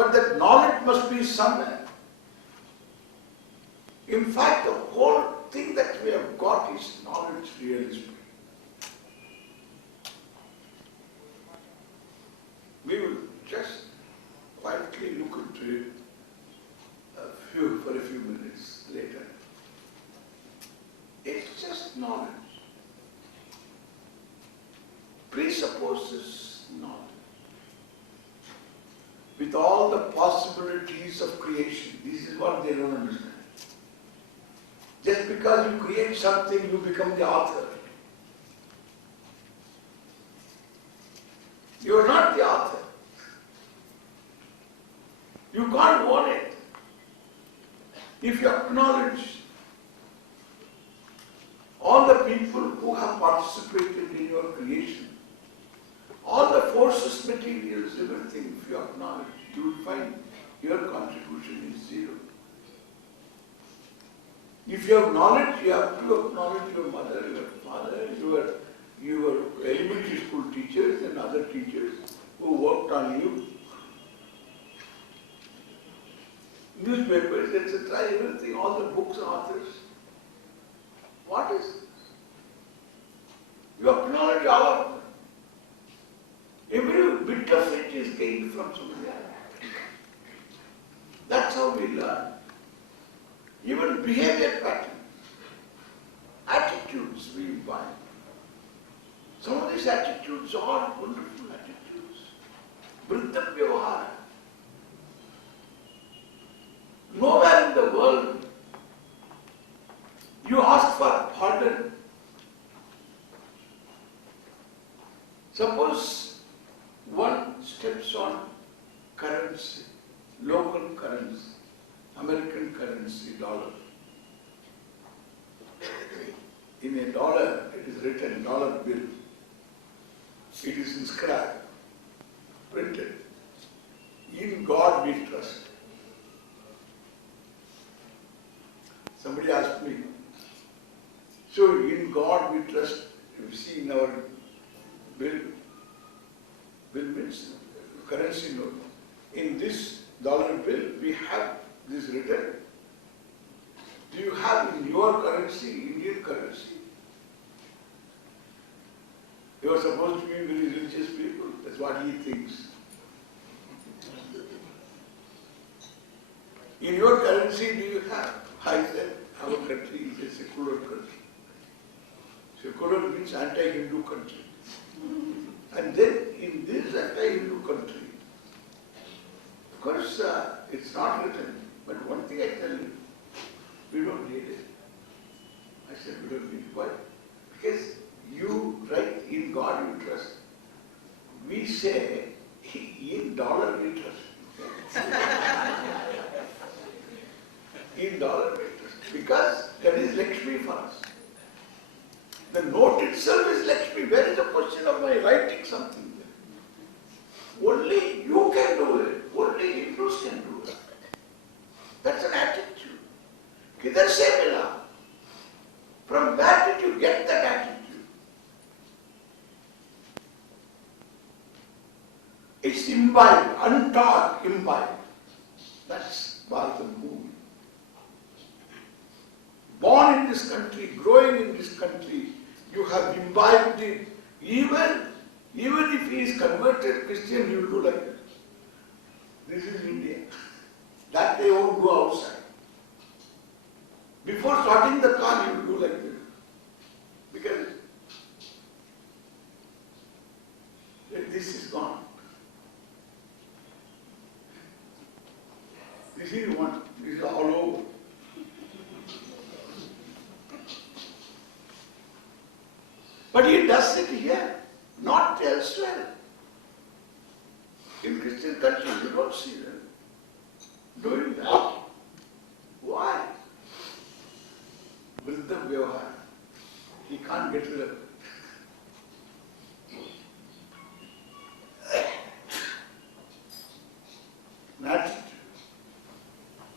But that knowledge must be somewhere. In fact, the whole thing that we have got is knowledge realism. We will just quietly look into it for a few minutes later. It's just knowledge. Presupposes knowledge. With all the possibilities of creation, this is what they don't understand. Just because you create something, you become the author. You are not the author. You can't own it. If you acknowledge all the people who have participated in your creation, all the forces, materials, everything, if you acknowledge, you will find your contribution is zero. If you have knowledge, you have to acknowledge your mother, your father, your elementary school teachers and other teachers who worked on you, newspapers, etc., everything, all the books and authors. What is it? You acknowledge all of them. Every bit of it is gained from somebody else. That's how we learn. Even behavior patterns, attitudes we imbibe. Some of these attitudes are wonderful attitudes. Vriddha Vyavahara. Nowhere in the world you ask for pardon. Suppose one steps on currency, local currency, American currency, dollar. In a dollar, it is written dollar bill. It is inscribed, printed. In God we trust. Somebody asked me, so in God we trust, you see in our bill means currency note. In this dollar bill, we have this written. Do you have in your currency, Indian currency? You are supposed to be very religious people. That's what he thinks. In your currency, do you have? I said, our country is a secular country. Secular means anti-Hindu country. And then in this anti-Hindu country, of course, it's not written, but one thing I tell you, we don't need it. I said, we don't need it. Why? Because you write in God you trust. We say, in dollar we trust. In dollar we trust. Because that is Lakshmi for us. The note itself is Lakshmi. Where is the question of my writing something there? Only you can do it. Only Hindus can do it. That's an attitude. Kidhar se mila? From where did you get that attitude? It's imbibed, untaught, imbibed. That's Bharata movement. Born in this country, growing in this country, you have imbibed it. Even if he is converted Christian, you will do like that. This is India. That they won't go outside. Before starting the car, you will do like this. Because this is gone. This is one. This is all over. But he does it here, not elsewhere. In Christian countries, you don't see them doing that. Why? Vriddha Vyavahara. He can't get rid of it. Attitude.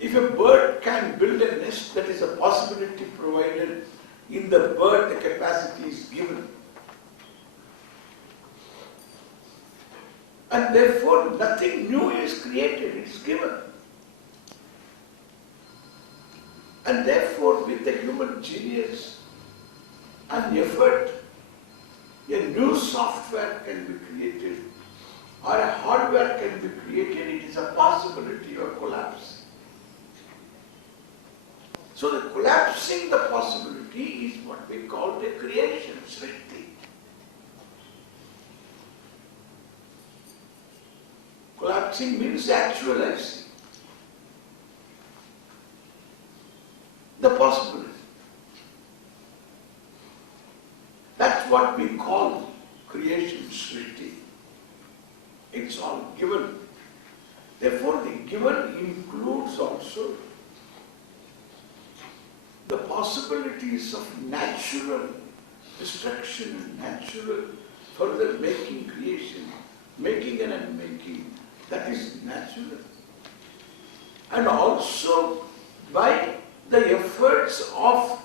If a bird can build a nest, that is a possibility provided. In the bird, the capacity is given. And therefore nothing new is created, it is given. And therefore with the human genius and effort, a new software can be created or a hardware can be created. It is a possibility of collapse. So the collapsing the possibility is what we call the creation, srishti. Collapsing means actualizing the possibility. That's what we call creation, srishti. It's all given. Therefore, the given includes also the possibilities of natural destruction and natural further making creation, making and unmaking. That is natural. And also by the efforts of,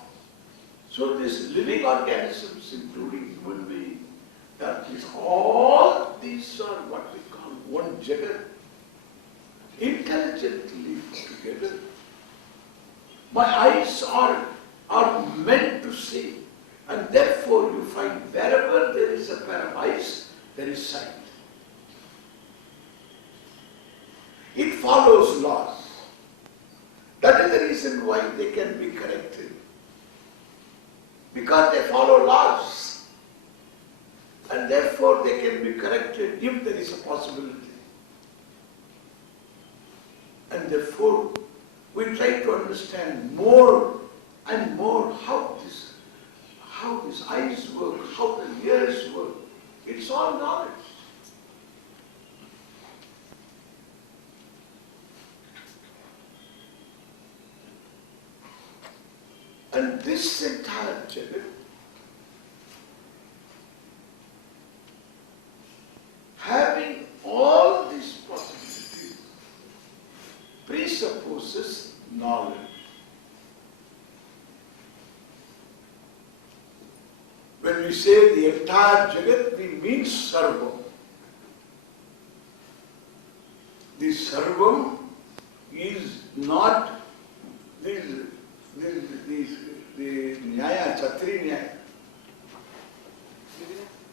so these living organisms, including human beings, that is, all these are what we call one jagat, intelligently put together. My eyes are meant to see, and therefore you find wherever there is a pair of eyes, there is sight. It follows laws. That is the reason why they can be corrected. Because they follow laws. And therefore they can be corrected if there is a possibility. And therefore we try to understand more and more how these eyes work, how the ears work. It's all knowledge. And this entire jagat having all these possibilities presupposes knowledge. When we say the entire jagat, we mean sarvam. The sarvam is not the nyaya, chatri nyaya.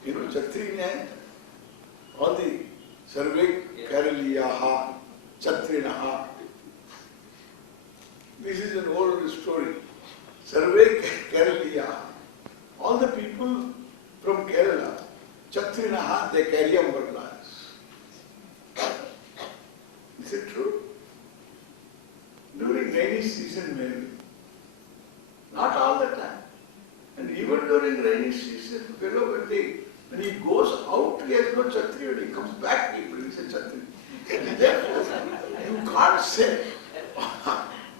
You know chatri nyaya? All the sarve karaliyaha, chatrinaha. This is an old story. Sarve karaliyaha. All the people from Kerala, chatrinaha, they carry umbrellas. Is it true? During rainy season maybe. Not all the time. And even during rainy season, fellow, when he goes out, he has no chhatri. When he comes back, he brings a chhatri. And therefore, you can't say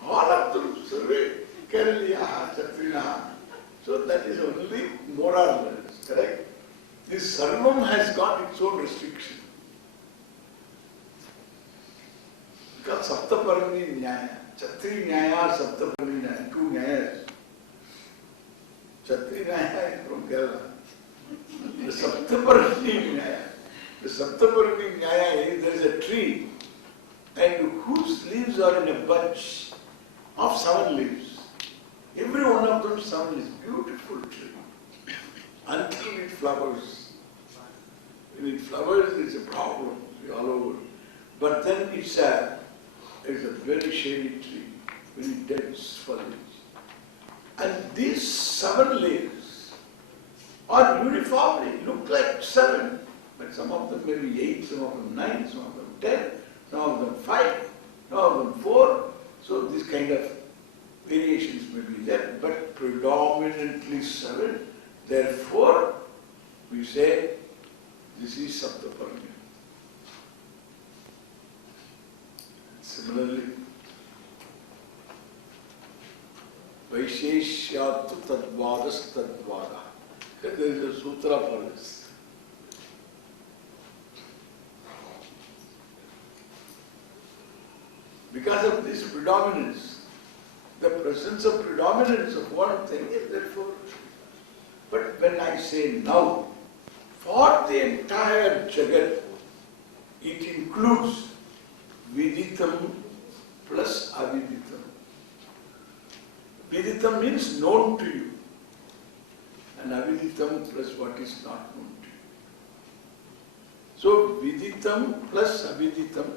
all of them survey Keraliyaha, chatrinaha. So that is only moral, correct? This sarvam has got its own restriction. Because saptaparani nyaya, chatri nyaya, saptaparani nyaya, two nyayas. Chatri nyaya is from Kerala. The saptaparani nyaya. The saptaparani nyaya is there is a tree and whose leaves are in a bunch of 7 leaves. Every one of them 7 leaves. Beautiful tree. Until it flowers. When it flowers, it's a problem all over. But then it's a very shady tree, very dense foliage. And these 7 leaves are uniformly, look like 7, but some of them maybe 8, some of them 9, some of them 10, some of them 5, some of them 4. So this kind of variations may be there, but predominantly 7. Therefore, we say this is saptaparani. Similarly, Vaisheshyatu tadvadas tadvada. There is a sutra for this. Because of this predominance, the presence of predominance of one thing is therefore. But when I say now, for the entire jagat, it includes viditam plus aviditam. Viditam means known to you, and aviditam plus what is not known to you. So viditam plus aviditam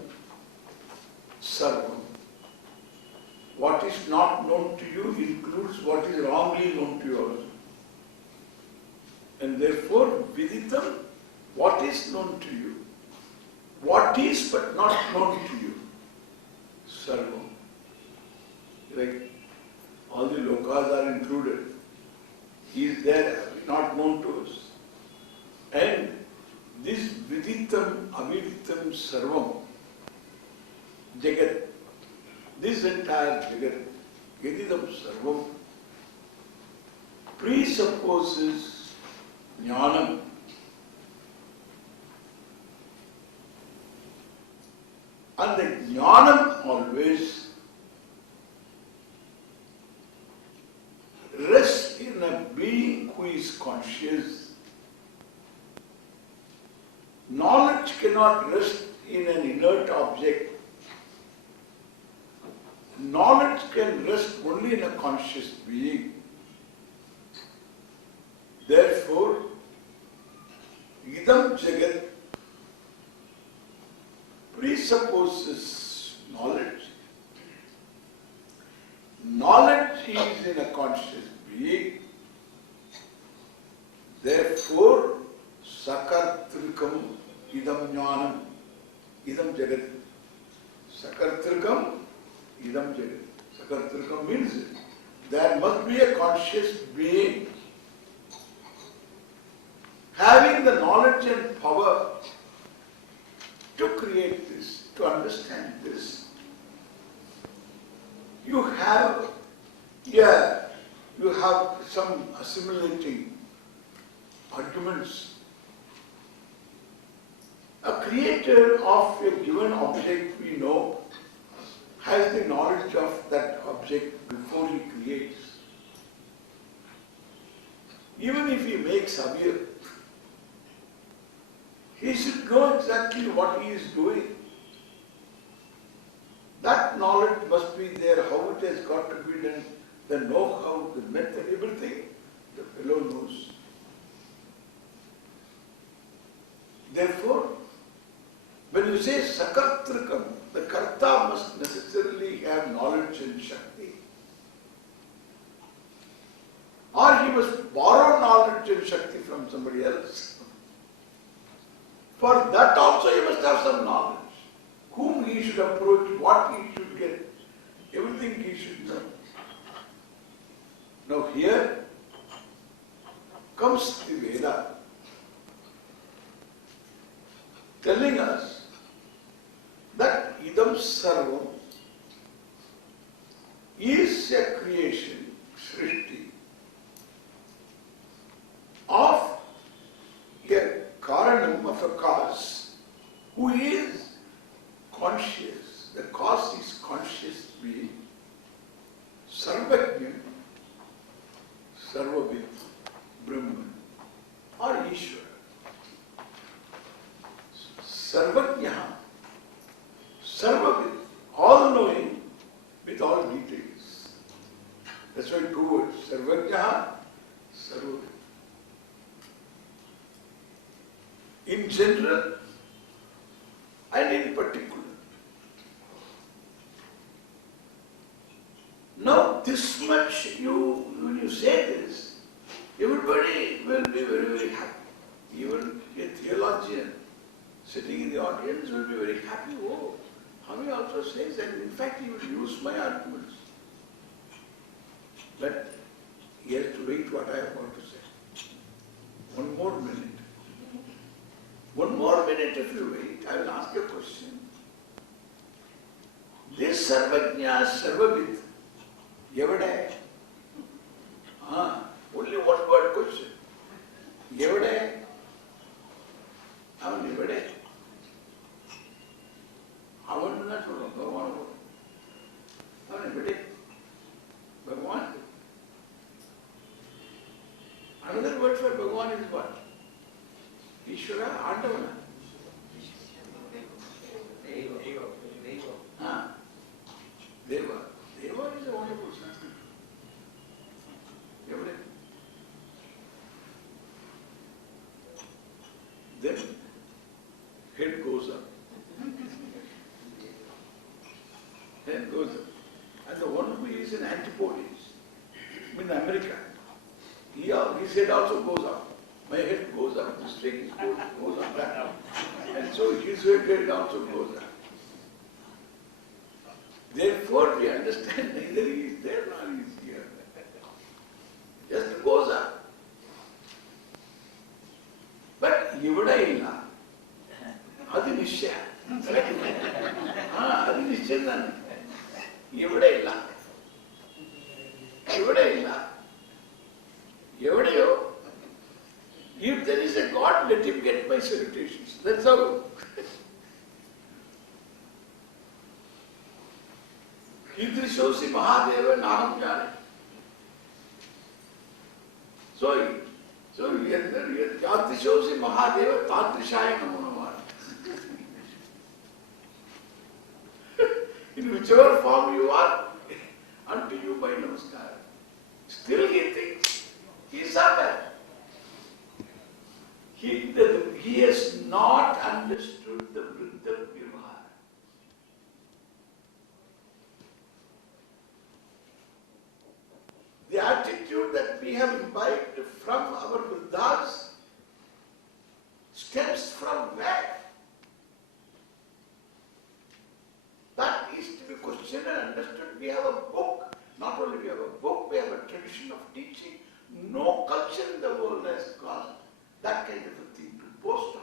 sarvam. What is not known to you includes what is wrongly known to you also. And therefore, viditam, what is known to you, what is but not known to you, sarvam. Like all the lokas are included. He is there, not known to us. And this viditam, aviditam, sarvam, jagat, this entire jagat, yadidam sarvam, presupposes jnanam. And the jnanam always rests in a being who is conscious. Knowledge cannot rest in an inert object. Knowledge can rest only in a conscious being. Therefore, idam jagat presupposes knowledge. Knowledge is in a conscious being. Therefore, sakartrikam idam jnanam, idam jagat. Sakartrikam idam jagat. Sakartrikam means there must be a conscious being having the knowledge and power to create this, to understand this. You have some assimilating arguments. A creator of a given object, we know, has the knowledge of that object before he creates. Even if he makes aware, he should know exactly what he is doing. That knowledge must be there, how it has got to be done, the know-how, the method, everything, the fellow knows. Therefore, when you say sakartrikam, the karta must necessarily have knowledge and shakti. Or he must borrow knowledge and shakti from somebody else. For that also he must have some knowledge. Whom he should approach, what he should get, everything he should know. Now here comes the Veda telling us that idam sarvam is a creation, srishti, of a karanam, of a cause, who is conscious. The cause is conscious being. Sarvajna, Sarvavid, Brahman, or Iswara. Sarvajna, Sarvavid, all-knowing with all details. That's why two words, Sarvajna, Sarvavid. In general and in particular. Now this much when you say this, everybody will be very, very happy. Even a theologian sitting in the audience will be very happy. Oh, Swami also says, and in fact he will use my arguments. But he has to wait what I have got to say. One more minute. One more minute if you wait, I will ask you a question. This Sarvajna, Sarvavid, Yavade? Only one word question. Yavade? How Yavade? How do not know? Bhagavan. How Yavade? Bhagavan. Another word for Bhagavan is what? Iswara, Andavana. head goes up. Head goes up. And the one who is in antipodes, in America, his head also goes up. My head goes up, this leg goes up, that. And so his head also goes up. Therefore, we understand neither he is there nor he is here. Just goes up. But Yivada illa. Adi Nishya. Adi Nishya. Yivada illa. Yivada illa. Yivada yo. If there is a God, let him get my salutations. That's all. Idrishosi Mahadeva Naham Jane. So Idrishosi Mahadeva Tadrishaya Namo Namah. In whichever form you are, unto you by namaskar. Still he thinks he is somewhere. He has not understood the Vriddha Vyavahara. The attitude that we have imbibed from our Vriddhas stems from where? That is to be questioned and understood. We have a book. Not only we have a book, we have a tradition of teaching. No culture in the world has got that kind of a thing to boast of.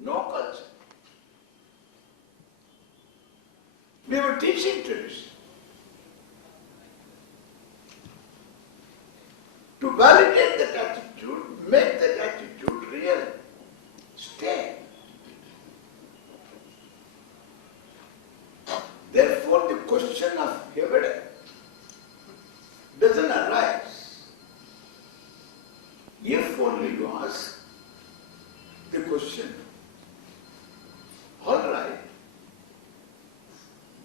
No culture. We have a teaching tradition. To validate that attitude, make that attitude real. Stay. Therefore, the question of Yavada doesn't arise. If only you ask the question, all right,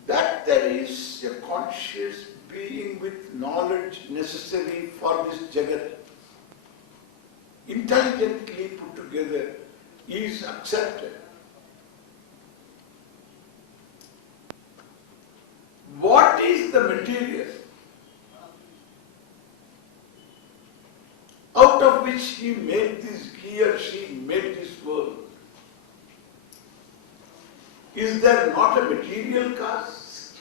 that there is a conscious being with knowledge necessary for this Jagat, intelligently put together, is accepted. What is the material out of which he or she made this world? Is there not a material cause?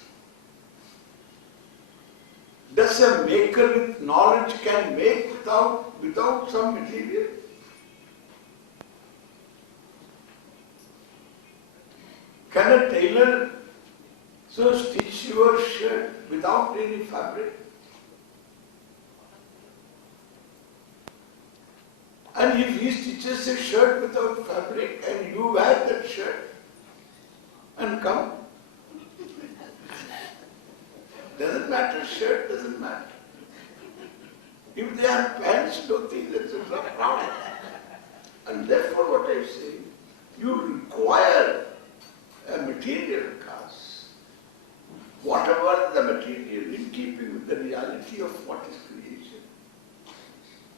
Does a maker with knowledge can make without some material? Can a tailor stitch your shirt without any fabric? And if he stitches a shirt without fabric and you wear that shirt and come, doesn't matter, shirt doesn't matter. If they are pants, don't think that's a problem. And therefore what I say, you require a material cause. Whatever the material, in keeping with the reality of what is creation.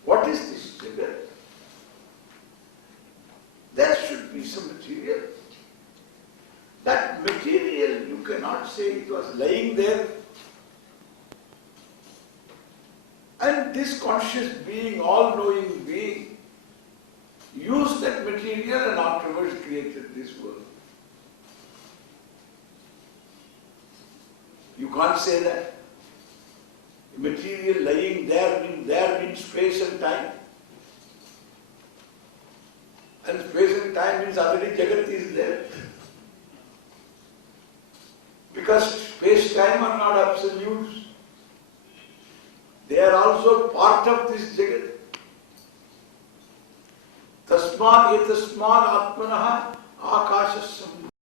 What is this figure? There should be some material. That material, you cannot say it was lying there. And this conscious being, all-knowing being, used that material and afterwards created this world. You can't say that. Material lying there means space and time. And space and time means already Jagat is there. Because space-time are not absolutes. They are also part of this Jagat. Tasmad etasmad atmanaha akashasam.